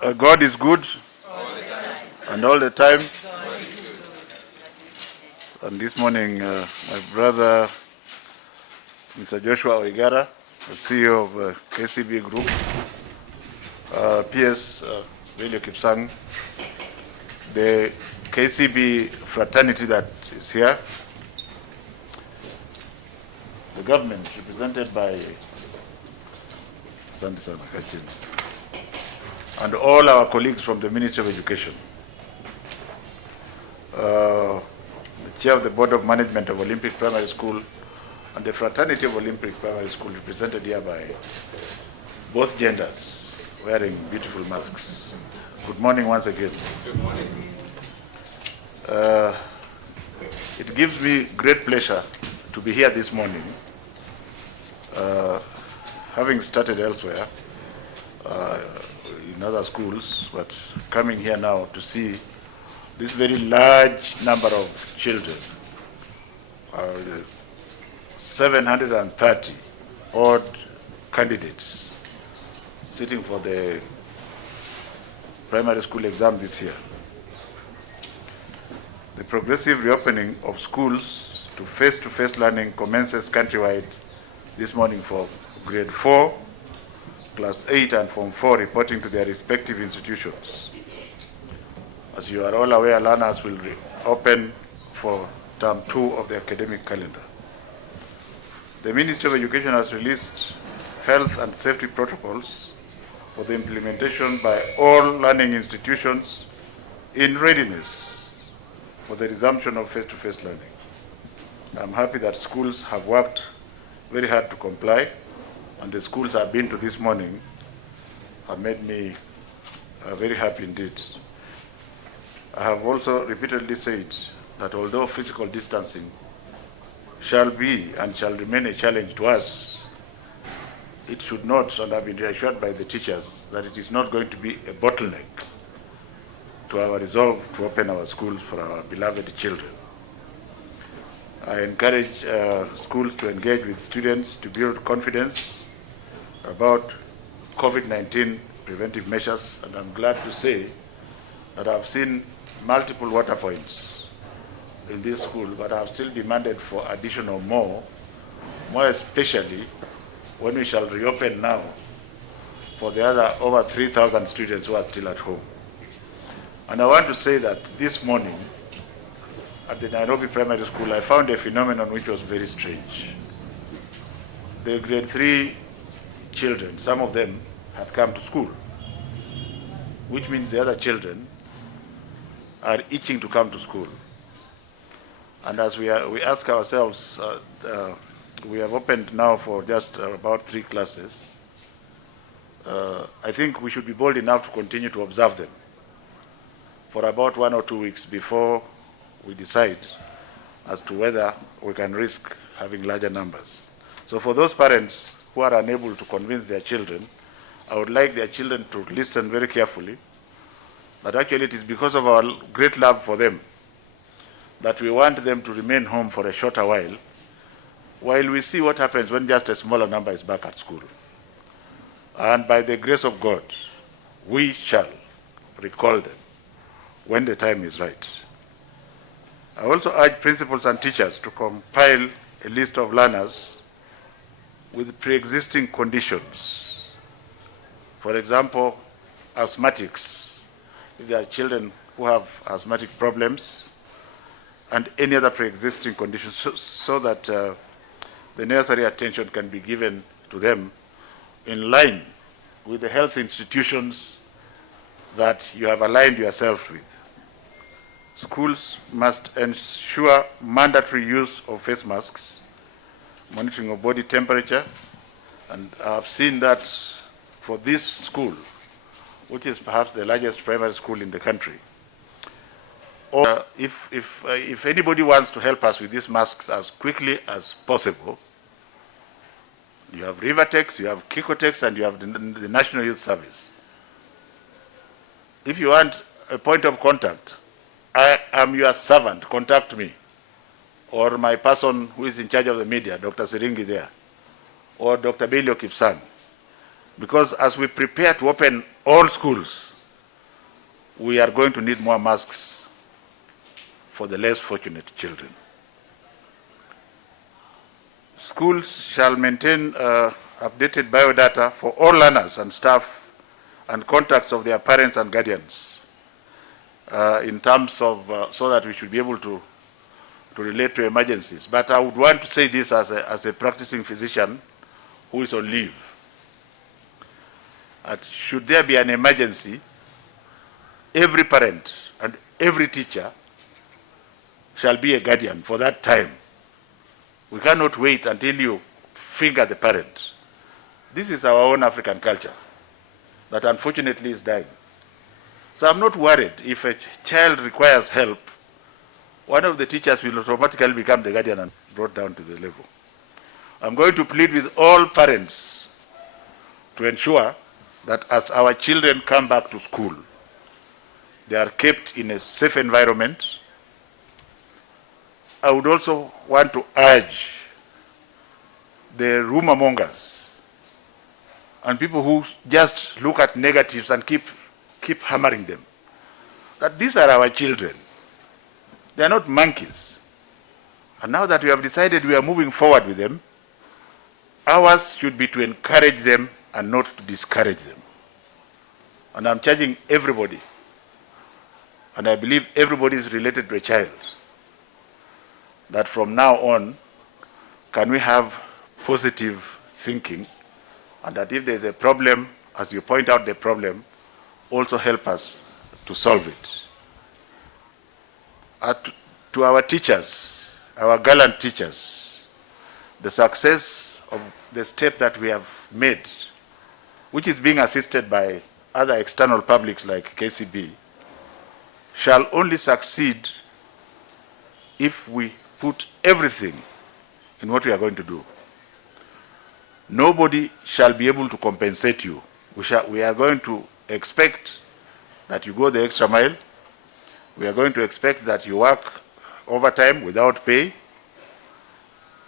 God is good and all the time. And this morning, my brother, Mr. Joshua Oigara, the CEO of KCB Group, PS William Kipsang, the KCB fraternity that is here, the government represented by and all our colleagues from the Ministry of Education, the chair of the Board of Management of Olympic Primary School, and the fraternity of Olympic Primary School represented here by both genders, wearing beautiful masks. Good morning once again. Good morning. It gives me great pleasure to be here this morning, having started elsewhere in other schools, but coming here now to see this very large number of children, 730 odd candidates sitting for the primary school exam this year. The progressive reopening of schools to face-to-face learning commences countrywide this morning for grade 4, class 8 and form 4 reporting to their respective institutions. As you are all aware, learners will reopen for term 2 of the academic calendar. The Ministry of Education has released health and safety protocols for the implementation by all learning institutions in readiness for the resumption of face-to-face learning. I'm happy that schools have worked very hard to comply, and the schools I've been to this morning have made me very happy indeed. I have also repeatedly said that although physical distancing shall be and shall remain a challenge to us, it should not, and I've been reassured by the teachers, that it is not going to be a bottleneck to our resolve to open our schools for our beloved children. I encourage schools to engage with students to build confidence about COVID-19 preventive measures, and I'm glad to say that I've seen multiple water points in this school, but I've still demanded for additional more especially when we shall reopen now for the other over 3,000 students who are still at home. And I want to say that this morning at the Nairobi Primary School, I found a phenomenon which was very strange. The grade 3 children, some of them had come to school, which means the other children are itching to come to school. And as we ask ourselves, we have opened now for just about 3 classes. I think we should be bold enough to continue to observe them for about 1 or 2 weeks before we decide as to whether we can risk having larger numbers. So for those parents who are unable to convince their children, I would like their children to listen very carefully, that actually it is because of our great love for them that we want them to remain home for a shorter while we see what happens when just a smaller number is back at school. And by the grace of God, we shall recall them when the time is right. I also urge principals and teachers to compile a list of learners with pre-existing conditions. For example, asthmatics, if there are children who have asthmatic problems, and any other pre-existing conditions, so that the necessary attention can be given to them in line with the health institutions that you have aligned yourself with. Schools must ensure mandatory use of face masks, monitoring of body temperature, and I've seen that for this school, which is perhaps the largest primary school in the country. Or if anybody wants to help us with these masks as quickly as possible, you have Rivertex, you have Kikotex, and you have the National Youth Service. If you want a point of contact, I am your servant, contact me. Or my person who is in charge of the media, Dr. Siringi there, or Dr. Belio Kipsang. Because as we prepare to open all schools, we are going to need more masks for the less fortunate children. Schools shall maintain updated biodata for all learners and staff and contacts of their parents and guardians in terms of, so that we should be able to relate to emergencies. But I would want to say this as a practicing physician who is on leave. Should there be an emergency, every parent and every teacher shall be a guardian for that time. We cannot wait until you finger the parent. This is our own African culture that unfortunately is dying. So I'm not worried if a child requires help, one of the teachers will automatically become the guardian and brought down to the level. I'm going to plead with all parents to ensure that as our children come back to school, they are kept in a safe environment. I would also want to urge the rumor mongers and people who just look at negatives and keep hammering them, that these are our children. They are not monkeys. And now that we have decided we are moving forward with them, ours should be to encourage them and not to discourage them. And I'm charging everybody, and I believe everybody is related to a child, that from now on, can we have positive thinking, and that if there's a problem, as you point out the problem, also help us to solve it. To our teachers, our gallant teachers, the success of the step that we have made, which is being assisted by other external publics like KCB, shall only succeed if we put everything in what we are going to do. Nobody shall be able to compensate you. We are going to expect that you go the extra mile. We are going to expect that you work overtime without pay.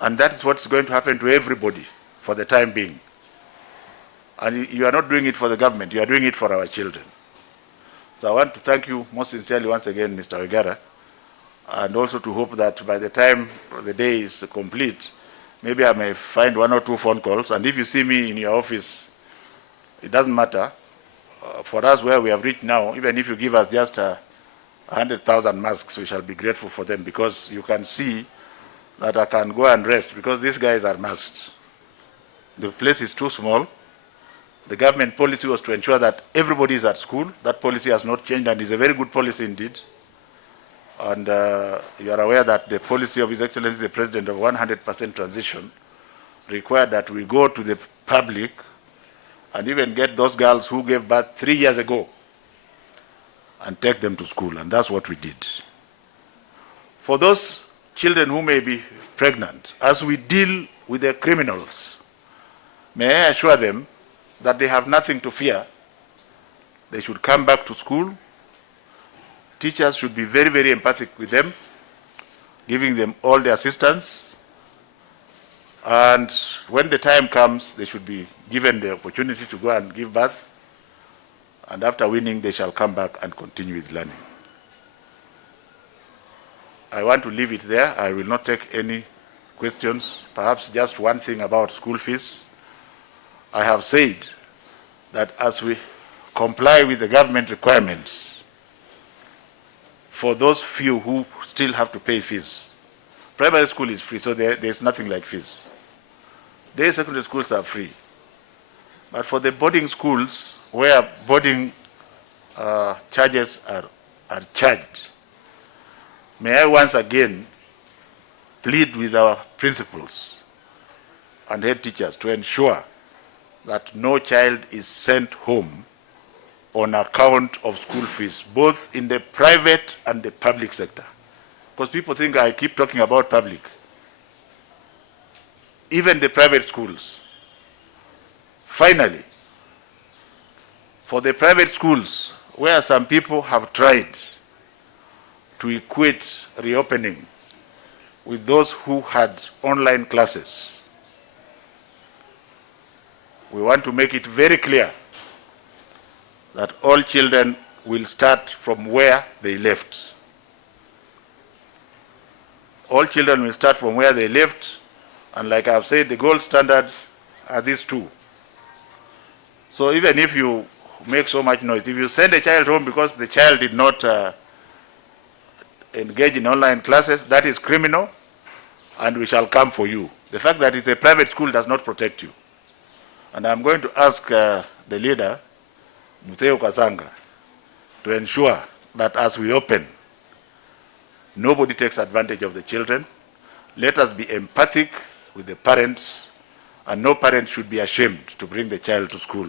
And that is what's going to happen to everybody for the time being. And you are not doing it for the government, you are doing it for our children. So I want to thank you most sincerely once again, Mr. Wegara, and also to hope that by the time the day is complete, maybe I may find 1 or 2 phone calls. And if you see me in your office, it doesn't matter. For us, where we have reached now, even if you give us just 100,000 masks, we shall be grateful for them, because you can see that I can go and rest, because these guys are masked. The place is too small. The government policy was to ensure that everybody is at school. That policy has not changed and is a very good policy indeed. And you are aware that the policy of His Excellency the President of 100% transition required that we go to the public and even get those girls who gave birth 3 years ago and take them to school, and that's what we did. For those children who may be pregnant, as we deal with the criminals, may I assure them that they have nothing to fear. They should come back to school. Teachers should be very, very empathic with them, giving them all the assistance. And when the time comes, they should be given the opportunity to go and give birth. And after winning, they shall come back and continue with learning. I want to leave it there. I will not take any questions. Perhaps just one thing about school fees. I have said that as we comply with the government requirements, for those few who still have to pay fees, primary school is free, so there is nothing like fees. Day secondary schools are free. But for the boarding schools, where boarding charges are charged, may I once again plead with our principals and head teachers to ensure that no child is sent home on account of school fees, both in the private and the public sector. Because people think I keep talking about public. Even the private schools. Finally, for the private schools, where some people have tried to equate reopening with those who had online classes, we want to make it very clear that all children will start from where they left. All children will start from where they left, and like I've said, the gold standard are these two. So even if you make so much noise, if you send a child home because the child did not engage in online classes, that is criminal, and we shall come for you. The fact that it's a private school does not protect you. And I'm going to ask the leader, Mutheo Kasanga, to ensure that as we open, nobody takes advantage of the children. Let us be empathic with the parents, and no parent should be ashamed to bring the child to school.